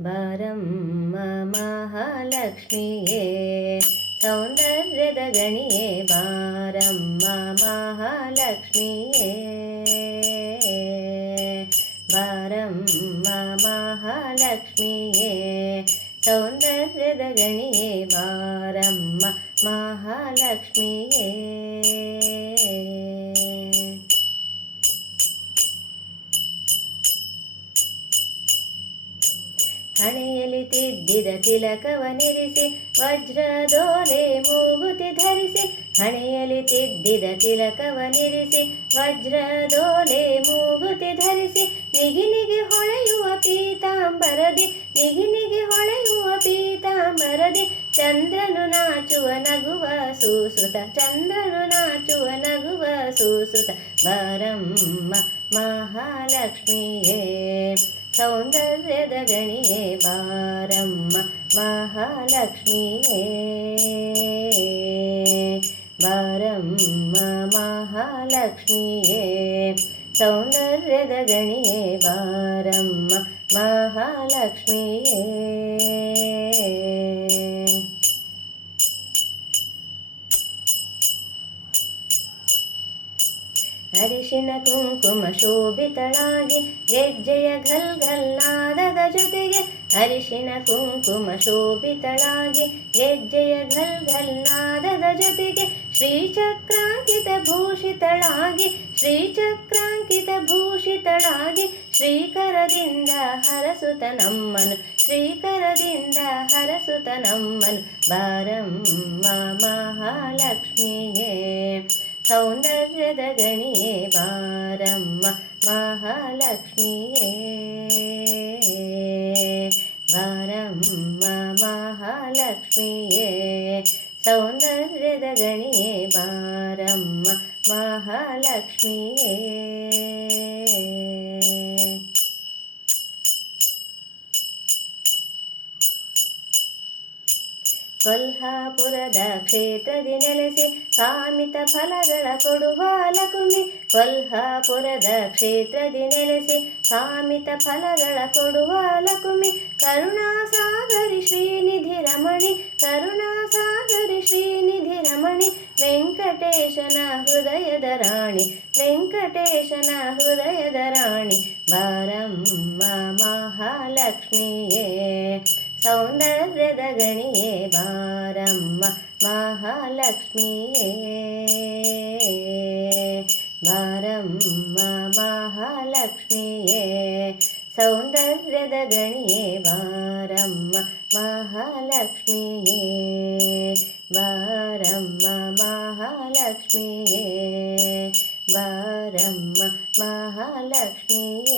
ಬಾರಮ್ಮ ಮಹಾಲಕ್ಷ್ಮಿಯೇ ಸೌಂದರ್ಯದ ಗಣಿಯೇ ಬಾರಮ್ಮ ಮಹಾಲಕ್ಷ್ಮಿಯೇ ಬಾರಮ್ಮ ಮಹಾಲಕ್ಷ್ಮಿಯೇ ಸೌಂದರ್ಯದ ಗಣಿಯೇ ಬಾರಮ್ಮ ಮಹಾಲಕ್ಷ್ಮಿಯೇ ಹಣೆಯಲ್ಲಿ ತಿದ್ದಿದ ತಿಲಕವನಿರಿಸಿ ವಜ್ರದೋಲೆ ಮೂಗುತಿ ಧರಿಸಿ ಹಣೆಯಲ್ಲಿ ತಿದ್ದಿದ ತಿಲಕವನಿರಿಸಿ ವಜ್ರದೋಲೆ ಮೂಗುತಿ ಧರಿಸಿ ನಿಗಿ ಹೊಳೆಯುವ ಪೀತಾಂಬರದಿ ನಿಗಿ ಹೊಳೆಯುವ ಪೀತಾಂಬರದಿ ಚಂದ್ರನು ನಾಚುವ ನಗುವ ಸೂಸುತ ಚಂದ್ರನು ನಾಚುವ ನಗುವ ಸೂಸುತ ಬಾರಮ್ಮ ಮಹಾಲಕ್ಷ್ಮಿಯೇ ಸೌಂದರ್ಯದ ಗಣಿಯೇ ಬಾರಮ್ಮ ಮಹಾಲಕ್ಷ್ಮಿಯೇ ಬಾರಮ್ಮ ಮಹಾಲಕ್ಷ್ಮಿಯೇ ಸೌಂದರ್ಯದ ಗಣಿಯೇ ಬಾರಮ್ಮ ಮಹಾಲಕ್ಷ್ಮಿಯೇ ಅರಿಶಿನ ಕುಂಕುಮ ಶೋಭಿತಳಾಗಿ ಗೆಜ್ಜೆಯ ಘಲ್ಘಲ್ನಾದದ ಜೊತೆಗೆ ಅರಿಶಿನ ಕುಂಕುಮ ಶೋಭಿತಳಾಗಿ ಗೆಜ್ಜೆಯ ಘಲ್ಘಲ್ನಾದದ ಜೊತೆಗೆ ಶ್ರೀಚಕ್ರಾಂಕಿತ ಭೂಷಿತಳಾಗಿ ಶ್ರೀಚಕ್ರಾಂಕಿತ ಭೂಷಿತಳಾಗಿ ಶ್ರೀಕರದಿಂದ ಹರಸುತ ನಮ್ಮನು ಶ್ರೀಕರದಿಂದ ಹರಸುತ ನಮ್ಮನು ಬಾರಮ್ಮ ಮಹಾಲಕ್ಷ್ಮಿಯೇ ಸೌಂದರ್ಯದ ಗಣಿಯೇ ಬಾರಮ್ಮ ಮಹಾಲಕ್ಷ್ಮಿಯೇ ಬಾರಮ್ಮ ಮಹಾಲಕ್ಷ್ಮಿಯೇ ಸೌಂದರ್ಯದ ಗಣಿಯೇ ಬಾರಮ್ಮ ಮಹಾಲಕ್ಷ್ಮಿಯೇ ಕೊಲ್ಹಾಪುರದ ಕ್ಷೇತ್ರದಿ ನೆಲೆಸಿ ಕಾಮಿತ ಫಲಗಳ ಕೊಡುವ ಲಕುಮಿ ಕೊಲ್ಹಾಪುರದ ಕ್ಷೇತ್ರದಿ ನೆಲೆಸಿ ಕಾಮಿತ ಫಲಗಳ ಕೊಡುವ ಲಕುಮಿ ಕರುಣಾಸಾಗರಿ ಶ್ರೀನಿಧಿ ರಮಣಿ ಕರುಣಾಸಾಗರಿ ಶ್ರೀನಿಧಿ ರಮಣಿ ವೆಂಕಟೇಶನ ಹೃದಯದ ರಾಣಿ ವೆಂಕಟೇಶನ ಹೃದಯದ ರಾಣಿ ಬಾರಮ್ಮ ಮಹಾಲಕ್ಷ್ಮಿಯೇ ಸೌಂದರ್ಯದ ಗಣಿಯೇ ಬಾರಮ್ಮ ಮಹಾಲಕ್ಷ್ಮಿಯೇ ಬಾರಮ್ಮ ಮಹಾಲಕ್ಷ್ಮಿಯೇ ಸೌಂದರ್ಯದ ಗಣಿಯೇ ಬಾರಮ್ಮ ಮಹಾಲಕ್ಷ್ಮಿಯೇ ಬಾರಮ್ಮ ಮಹಾಲಕ್ಷ್ಮಿಯೇ ಬಾರಮ್ಮ ಮಹಾಲಕ್ಷ್ಮಿಯೇ